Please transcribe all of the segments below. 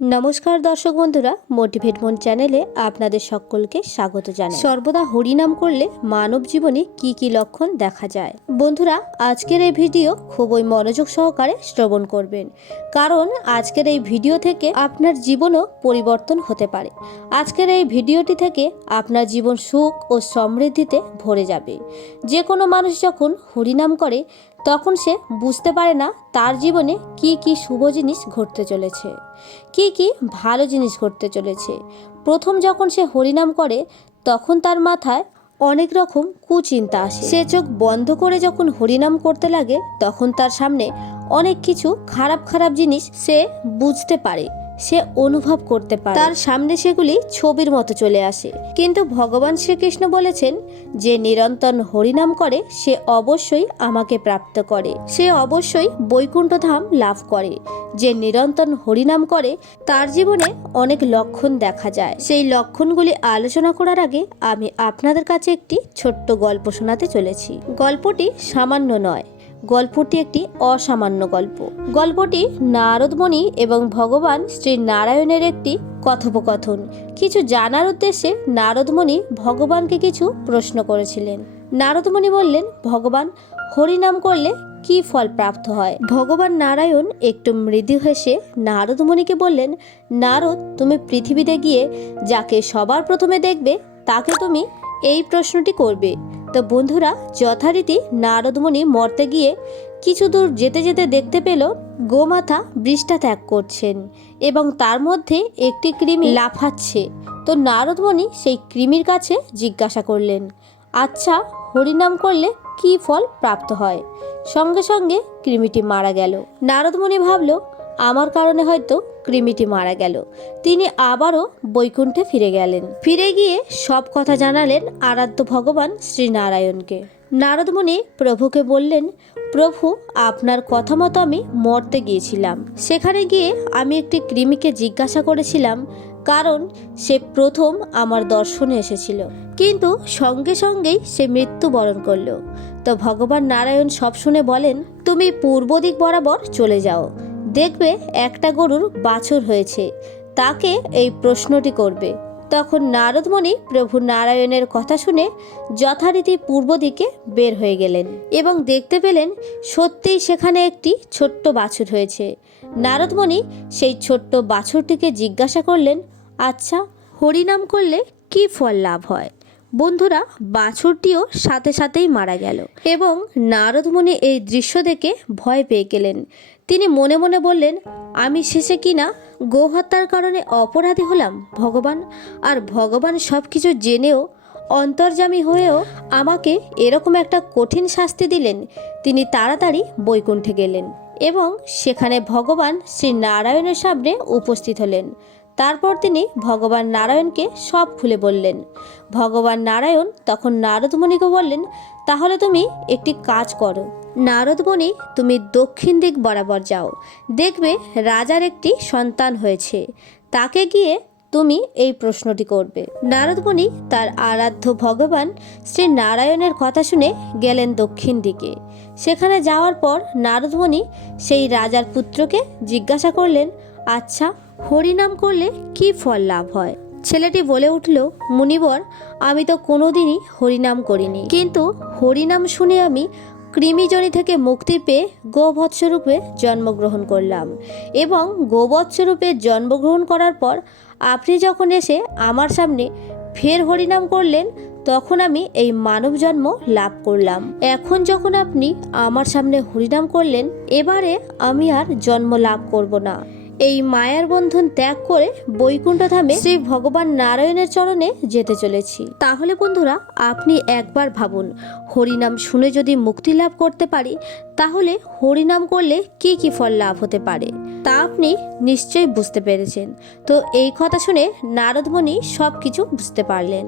নমস্কার দর্শক বন্ধুরা, মোটিভেট মন চ্যানেলে আপনাদের সকলকে স্বাগত জানাই। সর্বদা হরিনাম করলে মানব জীবনে কি কি লক্ষণ দেখা যায়? বন্ধুরা, আজকের এই ভিডিও খুবই মনোযোগ সহকারে শ্রবণ করবেন, কারণ আজকের এই ভিডিও থেকে আপনার জীবনও পরিবর্তন হতে পারে। আজকের এই ভিডিওটি থেকে আপনার জীবন সুখ ও সমৃদ্ধিতে ভরে যাবে। যে কোনো মানুষ যখন হরিনাম করে তখন সে বুঝতে পারে না তার জীবনে কি কি শুভ জিনিস ঘটতে চলেছে, কি কি ভালো জিনিস ঘটতে চলেছে। প্রথম যখন সে হরিনাম করে তখন তার মাথায় অনেক রকম কুচিন্তা আসে। সে চোখ বন্ধ করে যখন হরিনাম করতে লাগে তখন তার সামনে অনেক কিছু খারাপ খারাপ জিনিস সে বুঝতে পারে, সে অনুভব করতে পারে, তার সামনে সেগুলি ছবির মতো চলে আসে। কিন্তু ভগবান শ্রীকৃষ্ণ বলেছেন, যে নিরন্তর হরিনাম করে সে অবশ্যই আমাকে প্রাপ্ত করে, সে অবশ্যই বৈকুণ্ঠ ধাম লাভ করে। যে নিরন্তর হরিনাম করে তার জীবনে অনেক লক্ষণ দেখা যায়। সেই লক্ষণগুলি আলোচনা করার আগে আমি আপনাদের কাছে একটি ছোট্ট গল্প শোনাতে চলেছি। গল্পটি সামান্য নয়, গল্পটি একটি অসামান্য গল্প। গল্পটি নারদ মুনি এবং ভগবান শ্রী নারায়ণের একটি কথোপকথন। কিছু জানার উদ্দেশ্যে নারদ মুনি ভগবানকে কিছু প্রশ্ন করেছিলেন। নারদ মুনি বললেন, ভগবান, হরিনাম করলে কি ফল প্রাপ্ত হয়? ভগবান নারায়ণ একটু মৃদু হেসে নারদ মুনিকে বললেন, নারদ, তুমি পৃথিবীতে গিয়ে যাকে সবার প্রথমে দেখবে তাকে তুমি এই প্রশ্নটি করবে। তো বন্ধুরা, যথারীতি নারদ মুনি মর্তে গিয়ে কিছু দূর যেতে যেতে দেখতে পেল গোমাতা বৃষ্ঠা ত্যাগ করছেন এবং তার মধ্যে একটি কৃমি লাফাচ্ছে। তো নারদ মুনি সেই কৃমির কাছে জিজ্ঞাসা করলেন, আচ্ছা, হরিনাম করলে কি ফল প্রাপ্ত হয়? সঙ্গে সঙ্গে কৃমিটি মারা গেল। নারদ মুনি ভাবল, আমার কারণে হয়তো কৃমিটি মারা গেল। তিনি আবারও বৈকুণ্ঠে ফিরে গেলেন। ফিরে গিয়ে সব কথা জানালেন আরাধ্য ভগবান শ্রীনারায়ণকে। নারদ মুনি প্রভুকে বললেন, প্রভু, আপনার কথা মতো আমি মর্তে গিয়েছিলাম। সেখানে গিয়ে আমি একটি কৃমিকে জিজ্ঞাসা করেছিলাম, কারণ সে প্রথম আমার দর্শনে এসেছিল, কিন্তু সঙ্গে সঙ্গেই সে মৃত্যুবরণ করল। তো ভগবান নারায়ণ সব শুনে বলেন, তুমি পূর্ব দিক বরাবর চলে যাও, দেখবে একটা গরুর বাছুর হয়েছে, তাকে এই প্রশ্নটি করবে। তখন নারদ মুনি প্রভু নারায়ণের কথা শুনে যথারীতি পূর্ব দিকে বের হয়ে গেলেন এবং দেখতে পেলেন সত্যিই সেখানে একটি ছোট্ট বাছুর হয়েছে। নারদ মুনি সেই ছোট্ট বাছুরটিকে জিজ্ঞাসা করলেন, আচ্ছা, হরিনাম করলে কি ফল লাভ হয়? বন্ধুরা, বাছুরটিও সাথে সাথেই মারা গেল এবং নারদ মুনি এই দৃশ্য দেখে ভয় পেয়ে গেলেন। তিনি মনে মনে বললেন, আমি শেষে কিনা গোহত্যার কারণে অপরাধী হলাম ভগবান, আর ভগবান সব কিছু জেনেও অন্তর্যামী হয়েও আমাকে এরকম একটা কঠিন শাস্তি দিলেন। তিনি তাড়াতাড়ি বৈকুণ্ঠে গেলেন এবং সেখানে ভগবান শ্রী নারায়ণের সামনে উপস্থিত হলেন। তারপর তিনি ভগবান নারায়ণকে সব খুলে বললেন। ভগবান নারায়ণ তখন নারদ মুনিকে বললেন, তাহলে তুমি একটি কাজ করো নারদ মুনি, তুমি দক্ষিণ দিক বরাবর যাও, দেখবে রাজার একটি সন্তান হয়েছে, তাকে গিয়ে তুমি এই প্রশ্নটি করবে। নারদ মুনি তার আরাধ্য ভগবান শ্রী নারায়ণের কথা শুনে গেলেন দক্ষিণ দিকে। সেখানে যাওয়ার পর নারদ মুনি সেই রাজার পুত্রকে জিজ্ঞাসা করলেন, আচ্ছা, হরিনাম করলে কি ফল লাভ হয়? ছেলেটি বলে উঠল, মুনিবর, আমি তো কোনোদিনই হরিনাম করিনি, কিন্তু হরিনাম শুনে আমি কৃমিজনি থেকে মুক্তি পেয়ে গোবৎসরূপে জন্মগ্রহণ করলাম এবং গোবৎসরূপে জন্মগ্রহণ করার পর আপনি যখন এসে আমার সামনে ফের হরিনাম করলেন তখন আমি এই মানব জন্ম লাভ করলাম। এখন যখন আপনি আমার সামনে হরিনাম করলেন, এবারে আমি আর জন্ম লাভ করব না। এই মায়ার বন্ধন ত্যাগ করে বৈকুণ্ঠ ধামে শ্রী ভগবান নারায়ণের চরণে যেতে চলেছি। তাহলে বন্ধুরা, আপনি একবার ভাবুন, হরিনাম শুনে যদি মুক্তি লাভ করতে পারি তাহলে হরিনাম করলে কি কি ফল লাভ হতে পারে তা আপনি নিশ্চয়ই বুঝতে পেরেছেন। তো এই কথা শুনে নারদ মুনি সব কিছু বুঝতে পারলেন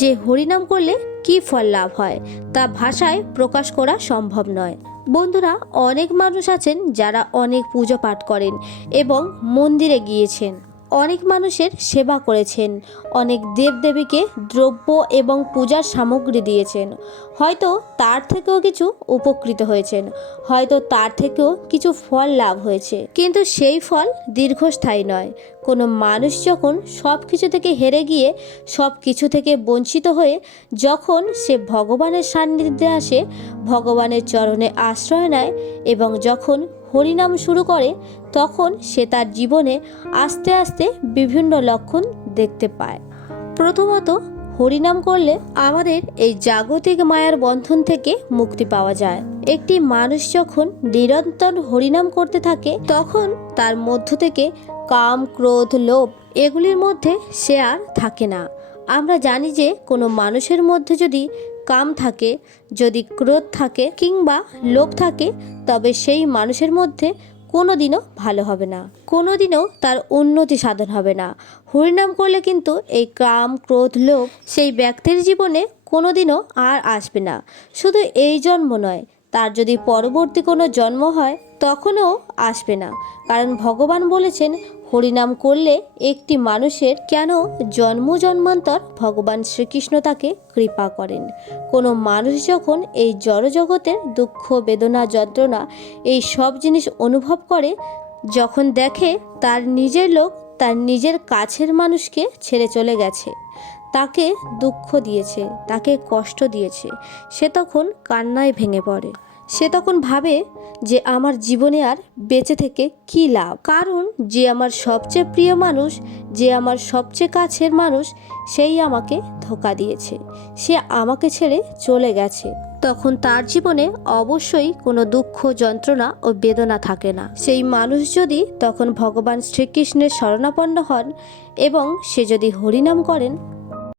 যে হরিনাম করলে কি ফল লাভ হয় তা ভাষায় প্রকাশ করা সম্ভব নয়। বন্ধুরা, অনেক মানুষ আছেন যারা অনেক পুজো পাঠ করেন এবং মন্দিরে গিয়েছেন, অনেক মানুষের সেবা করেছেন, অনেক দেবদেবীকে দ্রব্য এবং পূজার সামগ্রী দিয়েছেন। হয়তো তার থেকেও কিছু উপকৃত হয়েছেন, হয়তো তার থেকেও কিছু ফল লাভ হয়েছে, কিন্তু সেই ফল দীর্ঘস্থায়ী নয়। কোনো মানুষ যখন সব কিছু থেকে হেরে গিয়ে, সব কিছু থেকে বঞ্চিত হয়ে যখন সে ভগবানের সান্নিধ্যে আসে, ভগবানের চরণে আশ্রয় নেয় এবং যখন হরিনাম শুরু করে, তখন সে তার জীবনে আস্তে আস্তে বিভিন্ন লক্ষণ দেখতে পায়। প্রথমত, হরিনাম করলে আমাদের এই জাগতিক মায়ার বন্ধন থেকে মুক্তি পাওয়া যায়। একটি মানুষ যখন নিরন্তর হরিনাম করতে থাকে, তখন তার মধ্য থেকে কাম, ক্রোধ, লোভ এগুলির মধ্যে সে আর থাকে না। আমরা জানি যে কোনো মানুষের মধ্যে যদি কাম থাকে, যদি ক্রোধ থাকে কিংবা লোভ থাকে, তবে সেই মানুষের মধ্যে কোনোদিনও ভালো হবে না, কোনোদিনও তার উন্নতি সাধন হবে না। হরিনাম করলে কিন্তু এই কাম, ক্রোধ, লোভ সেই ব্যক্তির জীবনে কোনোদিনও আর আসবে না। শুধু এই জন্ম নয়, তার যদি পরবর্তী কোনো জন্ম হয় তখনও আসবে না। কারণ ভগবান বলেছেন, হরিনাম করলে একটি মানুষের কেন জন্ম জন্মান্তর ভগবান শ্রীকৃষ্ণ তাকে কৃপা করেন। কোনো মানুষ যখন এই জড়জগতের দুঃখ, বেদনা, যন্ত্রণা এই সব জিনিস অনুভব করে, যখন দেখে তার নিজের লোক তার নিজের কাছের মানুষকে ছেড়ে চলে গেছে, তাকে দুঃখ দিয়েছে, তাকে কষ্ট দিয়েছে, সে তখন কান্নায় ভেঙে পড়ে। সে তখন ভাবে যে আমার জীবনে আর বেঁচে থেকে কী লাভ, কারণ যে আমার সবচেয়ে প্রিয় মানুষ, যে আমার সবচেয়ে কাছের মানুষ, সেই আমাকে ধোঁকা দিয়েছে, সে আমাকে ছেড়ে চলে গেছে। তখন তার জীবনে অবশ্যই কোনো দুঃখ, যন্ত্রণা ও বেদনা থাকে না। সেই মানুষ যদি তখন ভগবান শ্রীকৃষ্ণের শরণাপন্ন হন এবং সে যদি হরিনাম করেন,